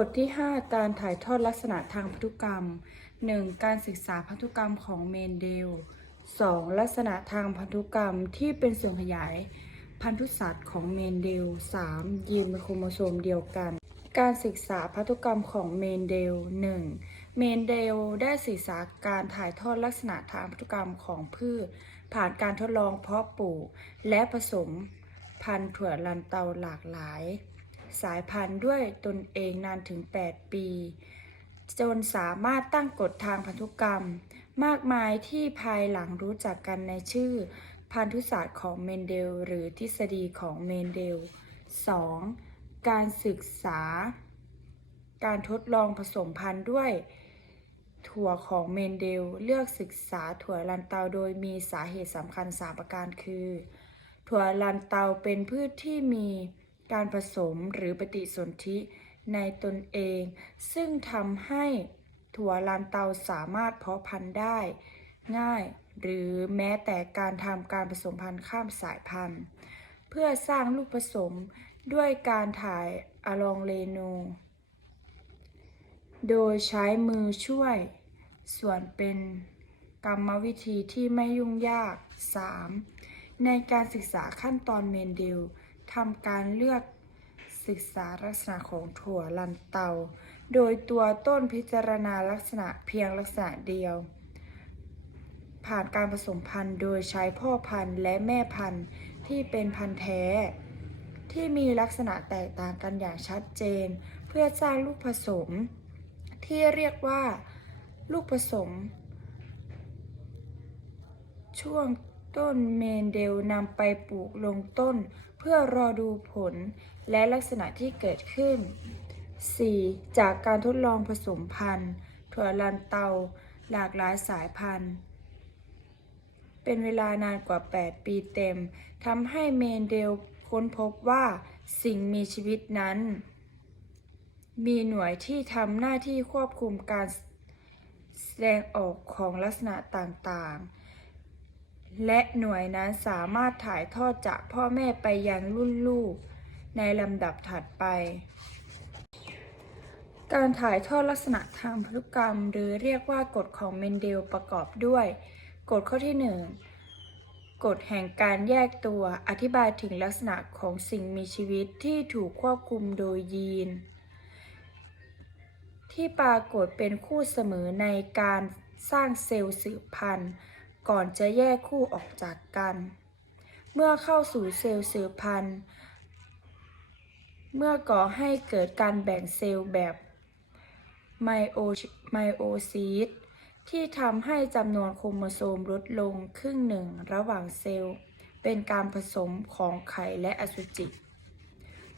บทที่ 5 การถ่ายทอดลักษณะทางพันธุกรรม 1. การศึกษาพันธุกรรมของเมนเดล 2. ลักษณะทางพันธุกรรมที่เป็นส่วนขยายพันธุศาสตร์ของเมนเดล 3. ยีนเป็นโครโมโซมเดียวกัน การศึกษาพันธุกรรมของเมนเดล 1. เมนเดลได้ศึกษาการถ่ายทอดลักษณะทางพันธุกรรมของพืช ผ่านการทดลองเพาะปลูกและผสมพันธุ์ถั่วลันเตาหลากหลาย สายพันธุ์ด้วยตนเองนานถึง 8 ปี จนสามารถตั้งกฎทางพันธุกรรม มากมายที่ภายหลังรู้จักกันในชื่อ พันธุศาสตร์ของเมนเดล หรือทฤษฎีของเมนเดล 2. การศึกษา การทดลองผสมพันธุ์ด้วยถั่วของเมนเดลเลือกศึกษาถั่วลันเตาโดยมีสาเหตุสำคัญ 3 ประการคือ ถั่วลันเตาเป็นพืชที่มี การผสมหรือปฏิสนธิในตนเอง ซึ่งทำให้ถั่วลันเตาสามารถเพาะพันธุ์ได้ ง่ายหรือแม้แต่การทำการผสมพันธุ์ข้ามสายพันธุ์ เพื่อสร้างลูกผสมด้วยการถ่ายอะลองเรโนโดยใช้มือช่วย ส่วนเป็นกรรมวิธีที่ไม่ยุ่งยาก 3. ในการศึกษาขั้นตอนเมนเดล ทำการเลือกศึกษาลักษณะของถั่วลันเตา โดยตัวต้นพิจารณาลักษณะเพียงลักษณะเดียว ผ่านการผสมพันธุ์โดยใช้พ่อพันธุ์และแม่พันธุ์ที่เป็นพันธุ์แท้ ที่มีลักษณะแตกต่างกันอย่างชัดเจน เพื่อสร้างลูกผสม ที่เรียกว่า ลูกผสม ช่วง ต้นเมนเดลนำไปปลูกลงต้น เพื่อรอดูผลและลักษณะที่เกิดขึ้น 4. จากการทดลองผสมพันธุ์ ถั่วลันเตา หลากหลายสายพันธุ์ เป็นเวลานานกว่า 8 ปีเต็มทำให้เมนเดลค้นพบว่าสิ่งมีชีวิตนั้น มีหน่วยที่ทำหน้าที่ควบคุมการแสดงออกของลักษณะต่างๆ และหน่วยนั้นสามารถถ่ายทอดจากพ่อแม่ไปยังรุ่นลูก ในลำดับถัดไป การถ่ายทอดลักษณะทางพันธุกรรม หรือเรียกว่ากฎของเมนเดลประกอบด้วย กฎข้อที่ 1 กฎแห่งการแยกตัวอธิบายถึงลักษณะของสิ่งมีชีวิตที่ถูกควบคุมโดยยีน ที่ปรากฏเป็นคู่เสมอในการสร้างเซลล์สืบพันธุ์ ก่อนจะแยกคู่ออกจากกัน เมื่อเข้าสู่เซลล์สืบพันธุ์ เมื่อก่อให้เกิดการแบ่งเซลล์แบบไมโอไมโอซีสที่ทำให้จำนวนโครโมโซมลดลงครึ่งหนึ่งระหว่างเซลล์ เป็นการผสมของไข่และอสุจิ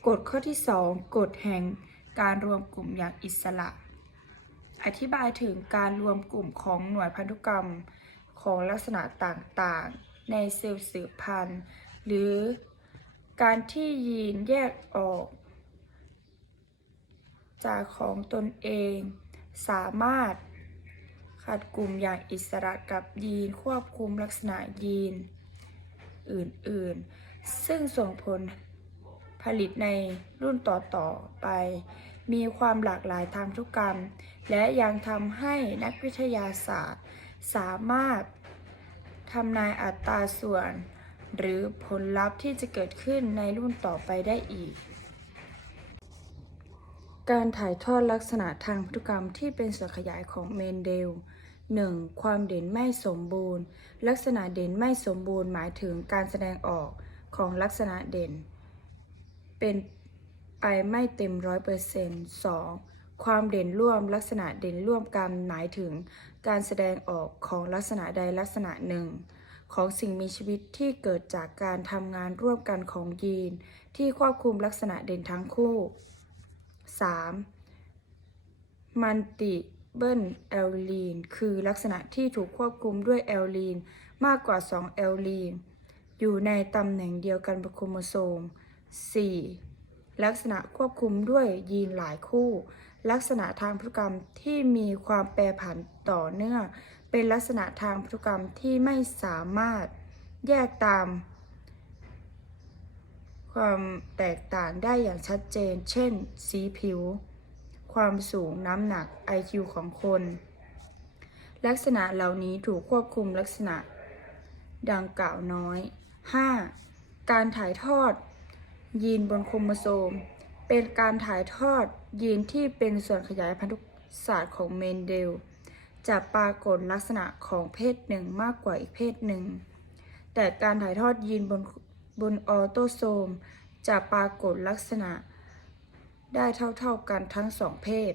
กฎข้อที่ 2 กฎแห่งการรวมกลุ่มอย่างอิสระ อธิบายถึงการรวมกลุ่มของหน่วยพันธุกรรม ของลักษณะต่างๆ ในเซลล์สืบพันธุ์ หรือการที่ยีนแยกออก จากของตนเอง สามารถขัดกลุ่มอย่างอิสระกับยีนควบคุมลักษณะยีนอื่นๆ ซึ่งส่งผลผลิตในรุ่นต่อๆไป มีความหลากหลายทางธุกรรม และยังทำให้นักวิทยาศาสตร์ สามารถทำนายอัตราส่วน หรือผลลัพธ์ที่จะเกิดขึ้นในรุ่นต่อไปได้อีก การถ่ายทอดลักษณะทางพันธุกรรมที่เป็นส่วนขยายของเมนเดล 1. ความเด่นไม่สมบูรณ์ ลักษณะเด่นไม่สมบูรณ์หมายถึงการแสดงออกของลักษณะเด่น เป็นไปไม่เต็มร้อยเปอร์เซ็นต์สอง ความเด่นร่วมลักษณะเด่นร่วมกันหมายถึงการแสดงออกของลักษณะใดลักษณะหนึ่ง ของสิ่งมีชีวิตที่เกิดจากการทำงานร่วมกันของยีน ที่ควบคุมลักษณะเด่นทั้งคู่ 3. มันติเบิลแอลลีนคือลักษณะที่ถูกควบคุมด้วยแอลลีนมากกว่า 2 แอลลีน อยู่ในตำแหน่งเดียวกันบนโครโมโซม 4. ลักษณะควบคุมด้วยยีนหลายคู่ ลักษณะทางพันธุกรรมที่มีความแปรผันต่อเนื่อง เป็นลักษณะทางพันธุกรรมที่ไม่สามารถแยกตาม ความแตกต่างได้อย่างชัดเจน เช่น สีผิว ความสูงน้ำหนัก IQ ของคน ลักษณะเหล่านี้ถูกควบคุมลักษณะดังกล่าวน้อย 5. การถ่ายทอดยีนบนโครโมโซม เป็นการถ่ายทอดยีนที่เป็นส่วนขยายพันธุศาสตร์ของเมนเดล จะปรากฏลักษณะของเพศหนึ่งมากกว่าอีกเพศหนึ่ง แต่การถ่ายทอดยีนบนบนออโตโซม จะปรากฏลักษณะได้เท่าๆกันทั้งสองเพศ